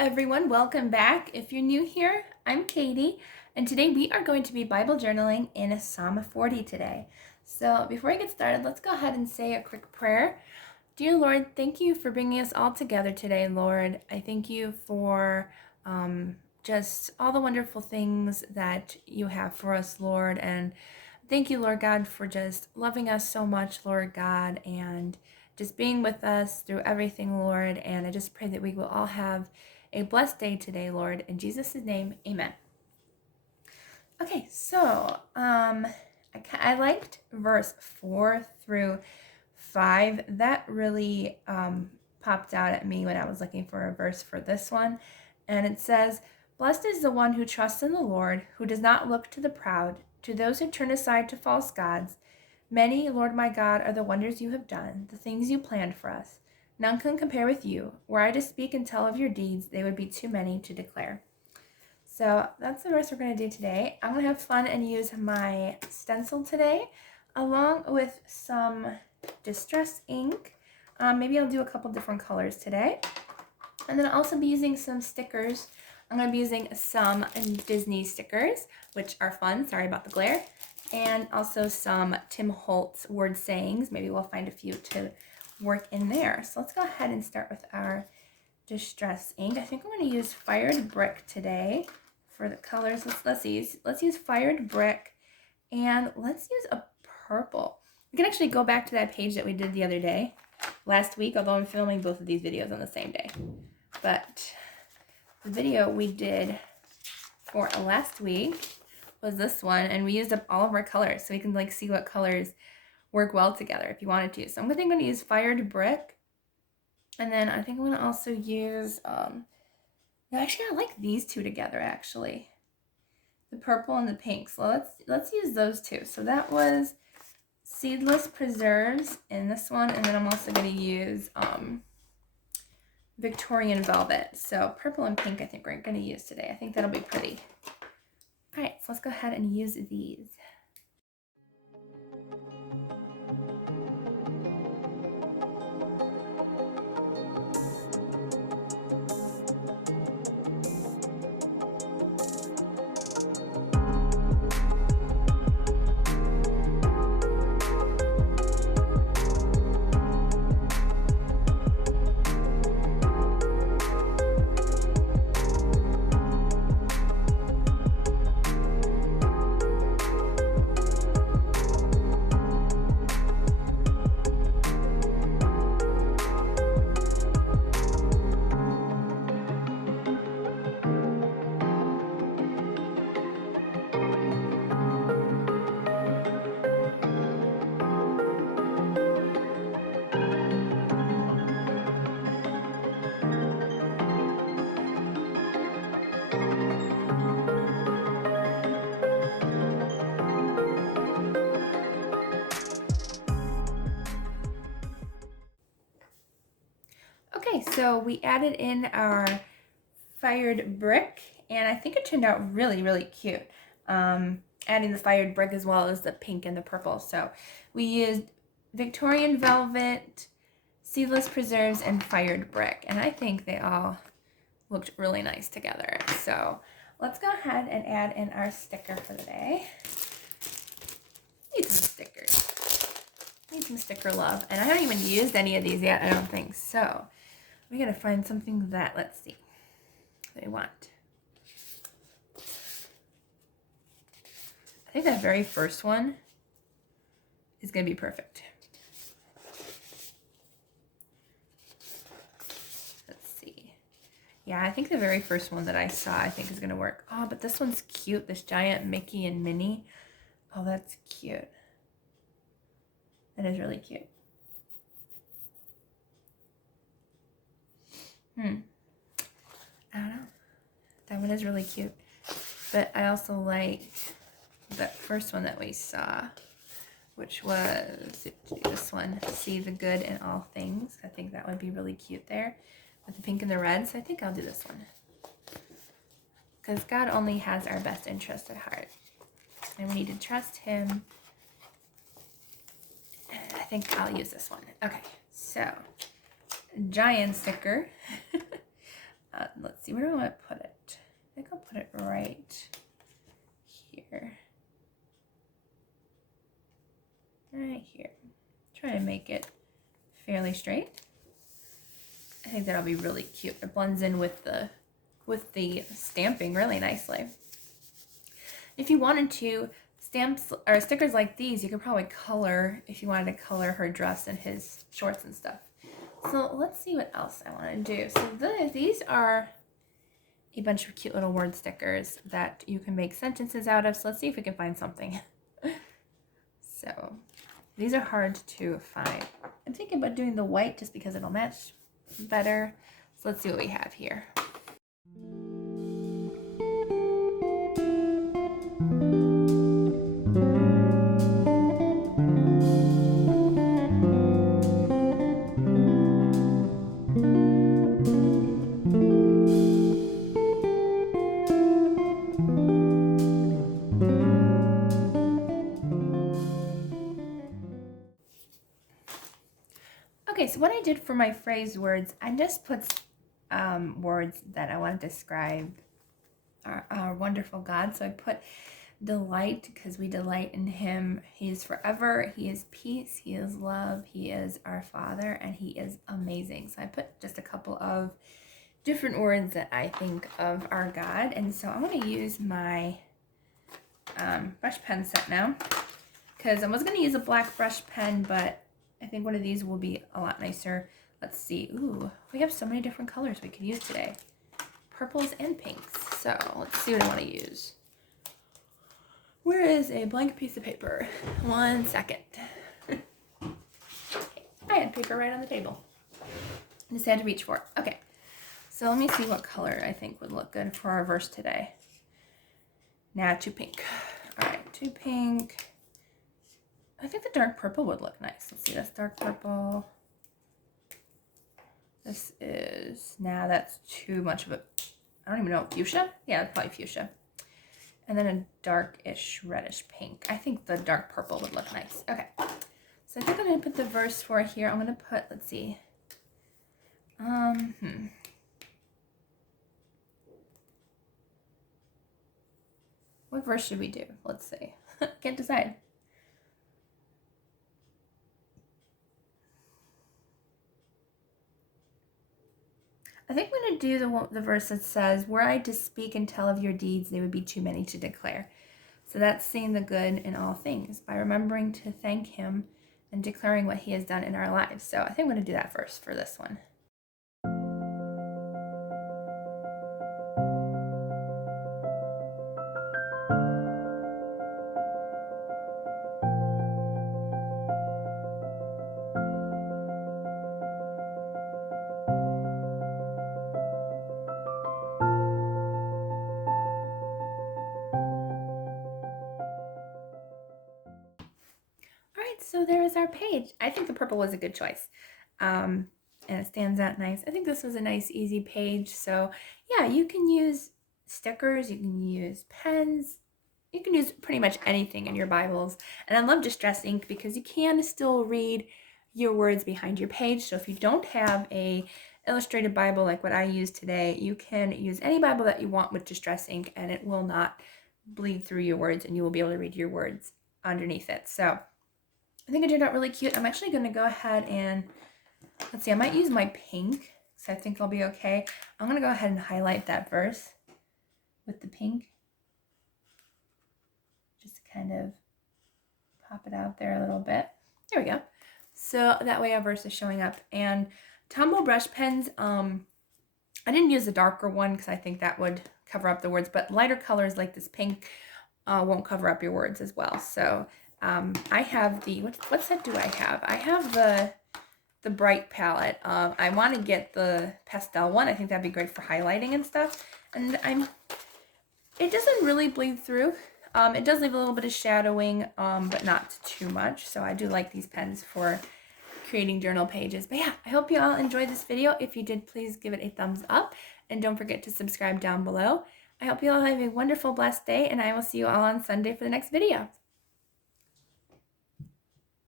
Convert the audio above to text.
everyone, welcome back. If you're new here, I'm Katie, and today we are going to be Bible journaling in Psalm 40 today. So before I get started, let's go ahead and say a quick prayer. Dear Lord, thank you for bringing us all together today, Lord. I thank you for just all the wonderful things that you have for us, Lord, and thank you, Lord God, for just loving us so much, Lord God, and just being with us through everything, Lord. And I just pray that we will all have a blessed day today, Lord. In Jesus' name, amen. Okay, so I liked verse 4 through 5. That really popped out at me when I was looking for a verse for this one. And it says, "Blessed is the one who trusts in the Lord, who does not look to the proud, to those who turn aside to false gods. Many, Lord my God, are the wonders you have done, the things you planned for us. None can compare with you. Were I to speak and tell of your deeds, they would be too many to declare." So that's the verse we're going to do today. I'm going to have fun and use my stencil today, along with some distress ink. Maybe I'll do a couple different colors today. And then I'll also be using some stickers. I'm going to be using some Disney stickers, which are fun. Sorry about the glare. And also some Tim Holtz word sayings. Maybe we'll find a few to work in there. So let's go ahead and start with our distress ink. I think I'm going to use Fired Brick today for the colors. Let's use Fired Brick, and let's use a purple. We can actually go back to that page that we did the other day, last week, although I'm filming both of these videos on the same day. But the video we did for last week was this one, and we used up all of our colors, so we can see what colors work well together if you wanted to. So I'm going to use Fired Brick, and then I think I'm going to also use actually I like these two together, actually, the purple and the pink. So let's use those two. So that was Seedless Preserves in this one, and then I'm also going to use Victorian Velvet. So purple and pink I think we're going to use today. I think that'll be pretty. All right, so let's go ahead and use these. Okay, so we added in our Fired Brick, and I think it turned out really, really cute. Adding the Fired Brick as well as the pink and the purple. So we used Victorian Velvet, Seedless Preserves, and Fired Brick, and I think they all looked really nice together. So let's go ahead and add in our sticker for the day. Need some stickers. Need some sticker love. And I haven't even used any of these yet, I don't think. So we gotta find something that, let's see, they want. I think that very first one is gonna be perfect. Let's see. Yeah, I think the very first one that I saw, I think is gonna work. Oh, but this one's cute, this giant Mickey and Minnie. Oh, that's cute. That is really cute. I don't know. That one is really cute. But I also like that first one that we saw, which was this one, See the Good in All Things. I think that would be really cute there with the pink and the red. So I think I'll do this one. Because God only has our best interest at heart. And we need to trust Him. I think I'll use this one. Okay, so giant sticker. let's see, where do I want to put it? I think I'll put it right here. Right here. Try to make it fairly straight. I think that'll be really cute. It blends in with the stamping really nicely. If you wanted to, stamps or stickers like these, you could probably color if you wanted to color her dress and his shorts and stuff. So let's see what else I want to do. So these are a bunch of cute little word stickers that you can make sentences out of. So let's see if we can find something. So these are hard to find. I'm thinking about doing the white just because it'll match better. So let's see what we have here. Okay, so what I did for my phrase words, I just put words that I want to describe our wonderful God. So I put delight because we delight in him. He is forever. He is peace. He is love. He is our Father, and he is amazing. So I put just a couple of different words that I think of our God. And so I'm going to use my brush pen set now because I was going to use a black brush pen, but I think one of these will be a lot nicer. Let's see. Ooh, we have so many different colors we could use today. Purples and pinks. So let's see what I want to use. Where is a blank piece of paper? 1 second. I had paper right on the table. I just had to reach for it. Okay. So let me see what color I think would look good for our verse today. Now too pink. All right, too pink. I think the dark purple would look nice. Let's see, that's dark purple. This is, that's too much of a, I don't even know, fuchsia? Yeah, probably fuchsia. And then a darkish reddish pink. I think the dark purple would look nice. Okay, so I think I'm gonna put the verse for here. I'm gonna put, let's see. What verse should we do? Let's see. Can't decide. I think I'm going to do the verse that says, were I to speak and tell of your deeds, they would be too many to declare. So that's seeing the good in all things by remembering to thank him and declaring what he has done in our lives. So I think I'm going to do that verse for this one. So there is our page. I think the purple was a good choice. And it stands out nice. I think this was a nice, easy page. So yeah, you can use stickers, you can use pens, you can use pretty much anything in your Bibles. And I love Distress ink because you can still read your words behind your page. So if you don't have a illustrated Bible like what I use today, you can use any Bible that you want with Distress ink and it will not bleed through your words and you will be able to read your words underneath it. So I think it turned out really cute. I'm actually going to go ahead and, let's see, I might use my pink, so I think I'll be okay. I'm going to go ahead and highlight that verse with the pink. Just to kind of pop it out there a little bit. There we go. So that way our verse is showing up. And Tombow Brush Pens, I didn't use the darker one because I think that would cover up the words, but lighter colors like this pink won't cover up your words as well. So I have the, what set do I have? I have the bright palette. I want to get the Castell one. I think that'd be great for highlighting and stuff. And it doesn't really bleed through. It does leave a little bit of shadowing, but not too much. So I do like these pens for creating journal pages. But yeah, I hope you all enjoyed this video. If you did, please give it a thumbs up. And don't forget to subscribe down below. I hope you all have a wonderful, blessed day. And I will see you all on Sunday for the next video.